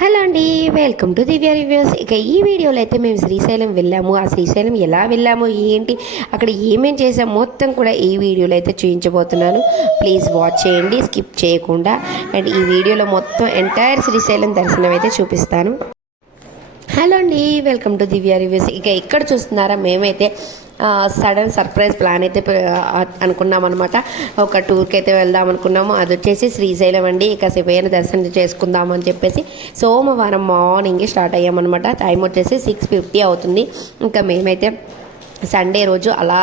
Hello అండి welcome to Divya reviews. ఇక ఈ వీడియోలో అయితే మేము శ్రీశైలం వెళ్ళాము. ఆ శ్రీశైలం ఎలా వెళ్ళాము ఏంటి అక్కడ ఏమేం చేసాం మొత్తం కూడా ఈ వీడియోలో అయితే చూపించబోతున్నాను. ప్లీజ్ వాచ్ చేయండి స్కిప్ చేయకుండా. అండ్ ఈ వీడియోలో మొత్తం ఎంటైర్ శ్రీశైలం దర్శనం అయితే చూపిస్తాను. హలో అండి వెల్కమ్ టు దివ్య రివ్యూస్. ఇక ఇక్కడ చూస్తున్నారా మేమైతే సడన్ సర్ప్రైజ్ ప్లాన్ అయితే అనుకున్నాం అనమాట ఒక టూర్కి అయితే వెళ్దాం అనుకున్నాము. అది వచ్చేసి శ్రీశైలం అండి. ఇక శివయ్యని దర్శనం చేసుకుందాం అని చెప్పేసి సోమవారం మార్నింగే స్టార్ట్ అయ్యామన్నమాట. టైం వచ్చేసి సిక్స్ ఫిఫ్టీ అవుతుంది. ఇంకా మేమైతే సండే రోజు అలా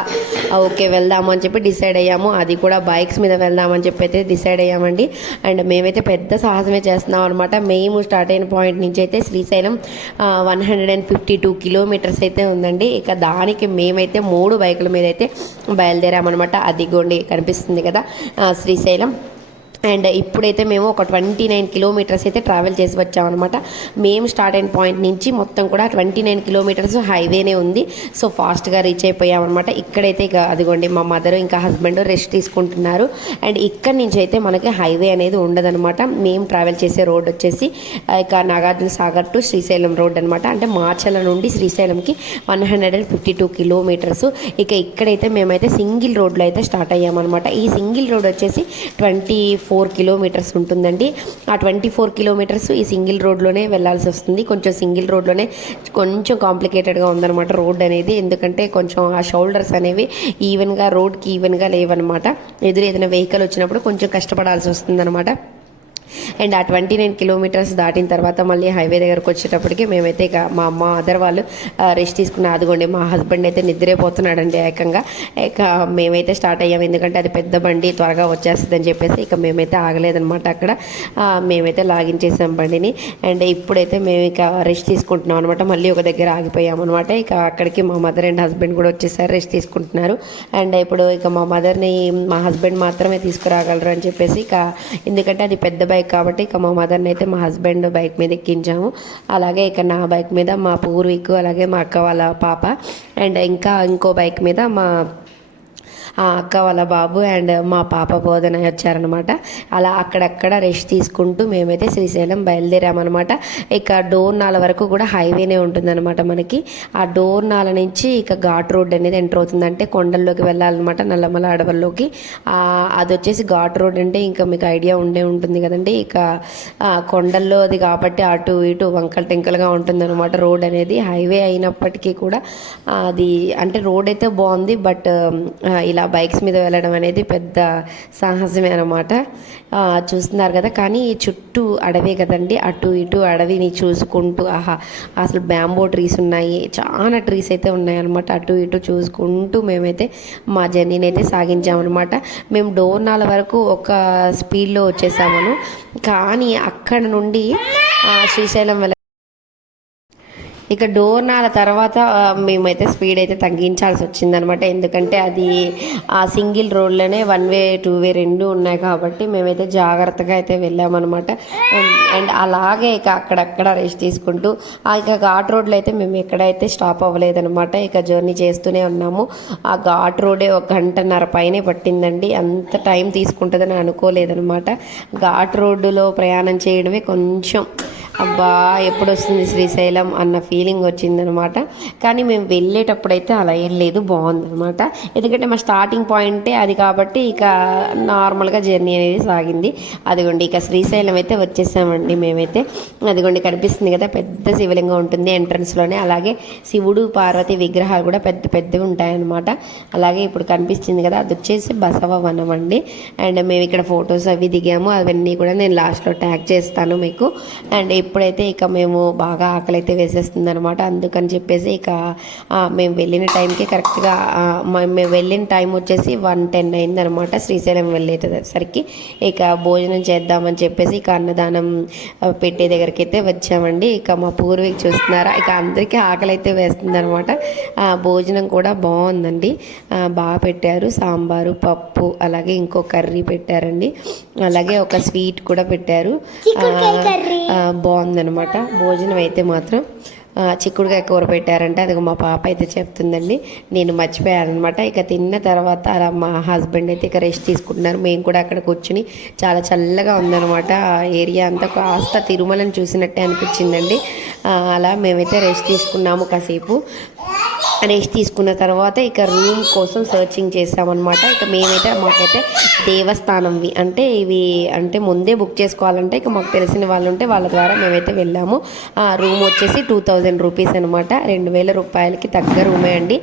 ఓకే వెళ్దాము అని చెప్పి డిసైడ్ అయ్యాము. అది కూడా బైక్స్ మీద వెళ్దామని చెప్పి అయితే డిసైడ్ అయ్యామండి. అండ్ మేమైతే పెద్ద సాహసమే చేస్తున్నాం అనమాట మేము స్టార్ట్ అయిన పాయింట్ నుంచి అయితే Srisailam one hundred and fifty two kilometres అయితే ఉందండి. ఇక దానికి మేమైతే మూడు బైకుల మీద అయితే బయలుదేరామన్నమాట. అదిగోండి కనిపిస్తుంది కదా శ్రీశైలం. అండ్ ఇప్పుడైతే మేము ఒక ట్వంటీ నైన్ కిలోమీటర్స్ అయితే ట్రావెల్ చేసి వచ్చామన్నమాట మేము స్టార్ట్ అయిన పాయింట్ నుంచి మొత్తం కూడా ట్వంటీ నైన్ కిలోమీటర్స్ హైవేనే ఉంది. సో ఫాస్ట్గా రీచ్ అయిపోయామన్నమాట ఇక్కడైతే ఇక అదిగోండి మా మదర్ ఇంకా హస్బెండ్ రెస్ట్ తీసుకుంటున్నారు. అండ్ ఇక్కడి నుంచి అయితే మనకి హైవే అనేది ఉండదన్నమాట. మేము ట్రావెల్ చేసే రోడ్ వచ్చేసి ఇక నాగార్జున సాగర్ టు శ్రీశైలం రోడ్ అనమాట అంటే మార్చల నుండి శ్రీశైలంకి one hundred and fifty two kilometres. ఇక ఇక్కడైతే మేమైతే సింగిల్ రోడ్లో అయితే స్టార్ట్ అయ్యామన్నమాట ఈ సింగిల్ రోడ్ వచ్చేసి ట్వంటీ ఫోర్ కిలోమీటర్స్ ఉంటుందండి. ఆ ట్వంటీ ఫోర్ కిలోమీటర్స్ ఈ సింగిల్ రోడ్లోనే వెళ్ళాల్సి వస్తుంది. కొంచెం సింగిల్ రోడ్లోనే కొంచెం కాంప్లికేటెడ్గా ఉందన్నమాట రోడ్ అనేది. ఎందుకంటే కొంచెం ఆ షోల్డర్స్ అనేవి ఈవెన్గా రోడ్కి ఈవెన్గా లేవన్నమాట. ఎదురు ఏదైనా వెహికల్ వచ్చినప్పుడు కొంచెం కష్టపడాల్సి వస్తుందన్నమాట. అండ్ ఆ ట్వంటీ నైన్ కిలోమీటర్స్ దాటిన తర్వాత మళ్ళీ హైవే దగ్గరకు వచ్చేటప్పటికి మేమైతే ఇక మా అమ్మ అదర్ వాళ్ళు రెస్ట్ తీసుకున్న అదిగోండి మా హస్బెండ్ అయితే నిద్రైపోతున్నాడండి ఏకంగా. ఇక మేమైతే స్టార్ట్ అయ్యాము ఎందుకంటే అది పెద్ద బండి త్వరగా వచ్చేస్తుందని చెప్పేసి ఇక మేమైతే ఆగలేదనమాట అక్కడ. మేమైతే లాగిన్ చేసాం బండిని. అండ్ ఇప్పుడైతే మేము ఇక రెస్ట్ తీసుకుంటున్నాం అనమాట మళ్ళీ ఒక దగ్గర ఆగిపోయాం అనమాట ఇక అక్కడికి మా మదర్ అండ్ హస్బెండ్ కూడా వచ్చేసారు రెస్ట్ తీసుకుంటున్నారు. అండ్ ఇప్పుడు ఇక మా మదర్ని మా హస్బెండ్ మాత్రమే తీసుకురాగలరు అని చెప్పేసి ఇక ఎందుకంటే అది పెద్ద బైక్ కాబట్టి ఇక మా మదర్ని అయితే మా హస్బెండ్ బైక్ మీద ఎక్కించాము. అలాగే ఇక నా బైక్ మీద మా పూర్వీకు అలాగే మా అక్క వాళ్ళ పాప అండ్ ఇంకా ఇంకో బైక్ మీద మా అక్క వాళ్ళ బాబు అండ్ మా పాప బోధన వచ్చారనమాట అలా అక్కడక్కడ రెస్ట్ తీసుకుంటూ మేమైతే శ్రీశైలం బయలుదేరామన్నమాట. ఇక డోర్నాల వరకు కూడా హైవేనే ఉంటుందన్నమాట మనకి. ఆ డోర్నాల నుంచి ఇక ఘాట్ రోడ్ అనేది ఎంటర్ అవుతుంది అంటే కొండల్లోకి వెళ్ళాలన్నమాట నల్లమల అడవుల్లోకి. అది వచ్చేసి ఘాట్ రోడ్ అంటే ఇంకా మీకు ఐడియా ఉండే ఉంటుంది కదండి. ఇక కొండల్లో అది కాబట్టి అటు ఇటు వంకలు టెంకలుగా ఉంటుందన్నమాట రోడ్ అనేది. హైవే అయినప్పటికీ కూడా అది అంటే రోడ్ అయితే బాగుంది బట్ ఇలా బైక్స్ మీద వెళ్ళడం అనేది పెద్ద సాహసమే అనమాట చూస్తున్నారు కదా కానీ ఈ చుట్టూ అడవే కదండి. అటు ఇటు అడవిని చూసుకుంటూ ఆహా అసలు బ్యాంబో ట్రీస్ ఉన్నాయి. చాలా ట్రీస్ అయితే ఉన్నాయన్నమాట అటు ఇటు చూసుకుంటూ మేమైతే మా జర్నీని అయితే సాగించామన్నమాట మేము డోర్నాల వరకు ఒక స్పీడ్లో వచ్చేసామను. కానీ అక్కడ నుండి శ్రీశైలం వెళ్ళ ఇక డోర్నాల తర్వాత మేమైతే స్పీడ్ అయితే తగ్గించాల్సి వచ్చిందనమాట. ఎందుకంటే అది ఆ సింగిల్ రోడ్లోనే వన్ వే టూ వే రెండు ఉన్నాయి కాబట్టి మేమైతే జాగ్రత్తగా అయితే వెళ్ళామన్నమాట అండ్ um, అలాగే ఇక అక్కడక్కడ రెస్ట్ తీసుకుంటూ ఇక ఘాట్ రోడ్లో అయితే మేము ఎక్కడైతే స్టాప్ అవ్వలేదనమాట. ఇక జర్నీ చేస్తూనే ఉన్నాము. ఆ ఘాట్ రోడే ఒక గంటన్నర పైనే పట్టిందండి. అంత టైం తీసుకుంటుందని అనుకోలేదనమాట. ఘాట్ రోడ్డులో ప్రయాణం చేయడమే కొంచెం అబ్బా ఎప్పుడు వస్తుంది శ్రీశైలం అన్న ఫీలింగ్ వచ్చిందనమాట. కానీ మేము వెళ్ళేటప్పుడైతే అలా ఏం లేదు బాగుందనమాట. ఎందుకంటే మా స్టార్టింగ్ పాయింటే అది కాబట్టి ఇక నార్మల్గా జర్నీ అనేది సాగింది. అదిగోండి ఇక శ్రీశైలం అయితే వచ్చేసామండి మేమైతే. అదిగోండి కనిపిస్తుంది కదా పెద్ద శివలింగం ఉంటుంది ఎంట్రన్స్లోనే అలాగే శివుడు పార్వతి విగ్రహాలు కూడా పెద్ద పెద్దవి ఉంటాయన్నమాట. అలాగే ఇప్పుడు కనిపిస్తుంది కదా అది వచ్చేసి బసవ వనం అండి. అండ్ మేము ఇక్కడ ఫొటోస్ అవి దిగాము. అవన్నీ కూడా నేను లాస్ట్లో ట్యాగ్ చేస్తాను మీకు. అండ్ ఇప్పుడైతే ఇక మేము బాగా ఆకలి అయితే వేసేస్తుంది అనమాట అందుకని చెప్పేసి ఇక మేము వెళ్ళిన టైంకి కరెక్ట్గా మేము వెళ్ళిన టైం వచ్చేసి వన్ టెన్ అయింది అనమాట శ్రీశైలం వెళ్ళేసరికి ఇక భోజనం చేద్దామని చెప్పేసి ఇక అన్నదానం పెట్టే దగ్గరికి అయితే వచ్చామండి. ఇక మా పూర్వీకు చూస్తున్నారా? ఇక అందరికీ ఆకలి అయితే వేస్తుంది అనమాట భోజనం కూడా బాగుందండి. బాగా పెట్టారు. సాంబారు పప్పు అలాగే ఇంకో కర్రీ పెట్టారండి. అలాగే ఒక స్వీట్ కూడా పెట్టారు. బాగుందనమాట భోజనం అయితే మాత్రం చిక్కుడుగా చిక్కుడుకాయ కూర పెట్టారంటే. అది మా పాప అయితే చెప్తుందండి నేను మర్చిపోయాను అనమాట ఇక తిన్న తర్వాత అలా మా హస్బెండ్ అయితే ఇక రెస్ట్ తీసుకుంటున్నారు. మేము కూడా అక్కడ కూర్చుని చాలా చల్లగా ఉందనమాట ఆ ఏరియా అంతా కాస్త తిరుమలని చూసినట్టే అనిపించిందండి. అలా మేమైతే రెస్ట్ తీసుకున్నాము కాసేపు. అనేసి తీసుకున్న తర్వాత ఇక రూమ్ కోసం సర్చింగ్ చేసామన్నమాట ఇక మేమైతే మాకైతే దేవస్థానంవి. అంటే ఇవి అంటే ముందే బుక్ చేసుకోవాలంటే ఇక మాకు తెలిసిన వాళ్ళు ఉంటే వాళ్ళ ద్వారా మేమైతే వెళ్ళాము. ఆ రూమ్ వచ్చేసి టూ థౌజండ్ రూపీస్ అనమాట రెండు వేల రూపాయలకి తగ్గ రూమే అండి.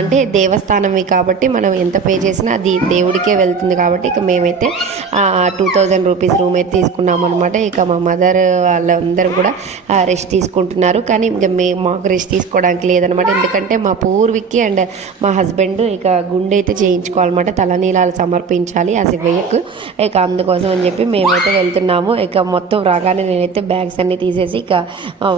అంటే దేవస్థానంవి కాబట్టి మనం ఎంత పే చేసినా అది దేవుడికే వెళ్తుంది కాబట్టి ఇక మేమైతే టూ థౌజండ్ రూపీస్ రూమ్ అయితే తీసుకున్నాం అనమాట ఇక మా మదర్ వాళ్ళందరూ కూడా రెస్ట్ తీసుకుంటున్నారు. కానీ ఇంకా మే మాకు రెస్ట్ తీసుకోవడానికి లేదనమాట ఎందుకంటే మా పూర్వీకి అండ్ మా హస్బెండ్ ఇక గుండె అయితే చేయించుకోవాలన్నమాట. తలనీలాలు సమర్పించాలి ఆ శివయ్యకు ఇక అందుకోసం అని చెప్పి మేమైతే వెళ్తున్నాము. ఇక మొత్తం రాగానే నేనైతే బ్యాగ్స్ అన్ని తీసేసి ఇక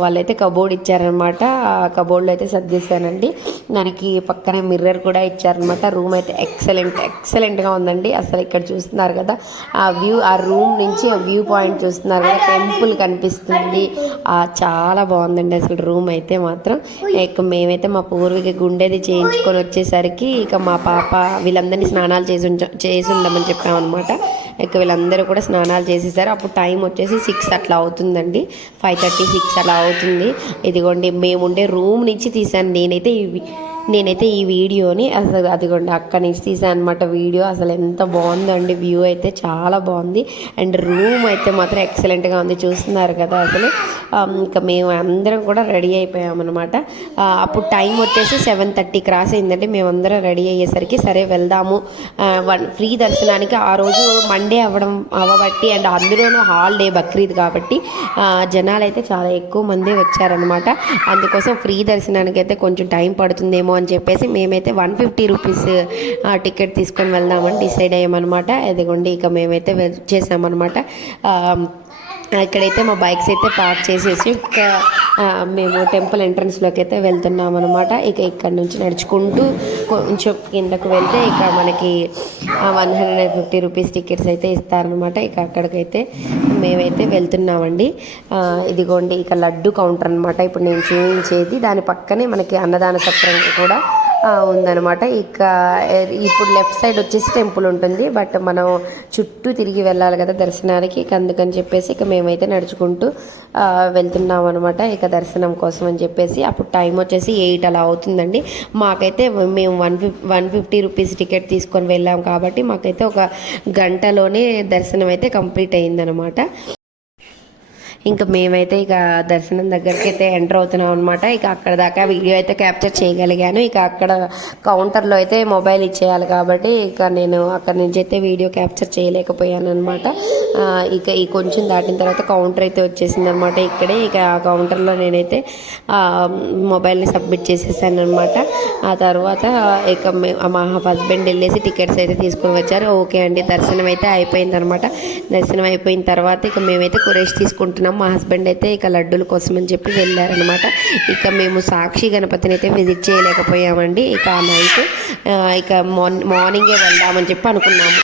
వాళ్ళైతే కబోర్డ్ ఇచ్చారనమాట ఆ కబోర్డ్లో అయితే సర్దిస్తానండి దానికి పక్కనే మిర్రర్ కూడా ఇచ్చారనమాట రూమ్ అయితే ఎక్సలెంట్ ఎక్సలెంట్గా ఉందండి. అసలు ఇక్కడ చూస్తున్నారు కదా ఆ వ్యూ ఆ రూమ్ నుంచి ఆ వ్యూ పాయింట్ చూస్తున్నారు కదా టెంపుల్ కనిపిస్తుంది. ఆ చాలా బాగుందండి అసలు రూమ్ అయితే మాత్రం. ఇక మేమైతే మా పూర్వీక గుండెది చేయించుకొని వచ్చేసరికి ఇక మా పాప వీళ్ళందరినీ స్నానాలు చేసి ఉంచ చేసి ఉండమని చెప్పామన్నమాట ఇక వీళ్ళందరూ కూడా స్నానాలు చేసేసారు. అప్పుడు టైం వచ్చేసి సిక్స్ అట్లా అవుతుందండి. ఫైవ్ థర్టీ సిక్స్ అలా అవుతుంది. ఇదిగోండి మేము ఉండే రూమ్ నుంచి తీసాను నేనైతే ఇవి నేనైతే ఈ వీడియోని అసలు అదిగోండి అక్కడి నుంచి తీసాను అనమాట వీడియో. అసలు ఎంత బాగుందండి వ్యూ అయితే చాలా బాగుంది. అండ్ రూమ్ అయితే మాత్రం ఎక్సలెంట్గా ఉంది చూస్తున్నారు కదా అసలు. ఇంకా మేము అందరం కూడా రెడీ అయిపోయామన్నమాట అప్పుడు టైం వచ్చేసి సెవెన్ థర్టీ క్రాస్ అయిందంటే మేమందరం రెడీ అయ్యేసరికి సరే వెళ్దాము. వన్ ఫ్రీ దర్శనానికి ఆ రోజు మండే అవ్వడం అవ్వబట్టి అండ్ అందులోనూ హాలిడే బక్రీద్ కాబట్టి జనాలు అయితే చాలా ఎక్కువ మంది వచ్చారనమాట అందుకోసం ఫ్రీ దర్శనానికి అయితే కొంచెం టైం పడుతుందేమో అని చెప్పేసి మేమైతే వన్ ఫిఫ్టీ రూపీస్ టికెట్ తీసుకొని వెళ్దామని డిసైడ్ అయ్యామన్నమాట. ఇదిగోండి ఇక మేమైతే చేసామన్నమాట. ఇక్కడైతే మా బైక్స్ అయితే పార్క్ చేసేసి ఒక మేము టెంపుల్ ఎంట్రన్స్లోకి అయితే వెళ్తున్నాం అనమాట ఇక ఇక్కడ నుంచి నడుచుకుంటూ కొంచెం కిందకు వెళ్తే ఇక మనకి one hundred and fifty rupees tickets అయితే ఇస్తారనమాట ఇక అక్కడికైతే మేమైతే వెళ్తున్నామండి. ఇదిగోండి ఇక లడ్డు కౌంటర్ అనమాట ఇప్పుడు నేను చూపించేది. దాని పక్కనే మనకి అన్నదాన సత్రం కూడా ఉందనమాట ఉందన్నమాట. ఇక ఇప్పుడు లెఫ్ట్ సైడ్ వచ్చేసి టెంపుల్ ఉంటుంది. బట్ మనం చుట్టూ తిరిగి వెళ్ళాలి కదా దర్శనానికి. ఇక అందుకని చెప్పేసి ఇక మేమైతే నడుచుకుంటూ వెళ్తున్నాం అనమాట ఇక దర్శనం కోసం అని చెప్పేసి. అప్పుడు టైం వచ్చేసి ఎయిట్ అలా అవుతుందండి. మాకైతే మేము one fif one fifty rupees ticket తీసుకొని వెళ్ళాం కాబట్టి మాకైతే ఒక గంటలోనే దర్శనం అయితే కంప్లీట్ అయిందనమాట ఇంకా మేమైతే ఇక దర్శనం దగ్గరికి అయితే ఎంటర్ అవుతున్నాం అనమాట ఇక అక్కడ దాకా వీడియో అయితే క్యాప్చర్ చేయగలిగాను. ఇక అక్కడ కౌంటర్లో అయితే మొబైల్ ఇచ్చేయాలి కాబట్టి ఇక నేను అక్కడ నుంచి అయితే వీడియో క్యాప్చర్ చేయలేకపోయాను అనమాట ఇక ఈ కొంచెం దాటిన తర్వాత కౌంటర్ అయితే వచ్చేసింది అనమాట ఇక్కడే ఇక ఆ కౌంటర్లో నేనైతే మొబైల్ని సబ్మిట్ చేసేసాను అనమాట ఆ తర్వాత ఇక మా హస్బెండ్ వెళ్ళేసి టికెట్స్ అయితే తీసుకొని వచ్చారు. ఓకే అండి దర్శనం అయితే అయిపోయింది అనమాట దర్శనం అయిపోయిన తర్వాత ఇక మేమైతే కురేష్ తీసుకుంటున్నాం. మా హస్బెండ్ అయితే ఇక లడ్డూల కోసం అని చెప్పి వెళ్ళారనమాట ఇక మేము సాక్షి గణపతిని అయితే విజిట్ చేయలేకపోయామండి. ఇక ఆ నైట్ ఇక మార్నింగే వెళ్దామని చెప్పి అనుకున్నాము.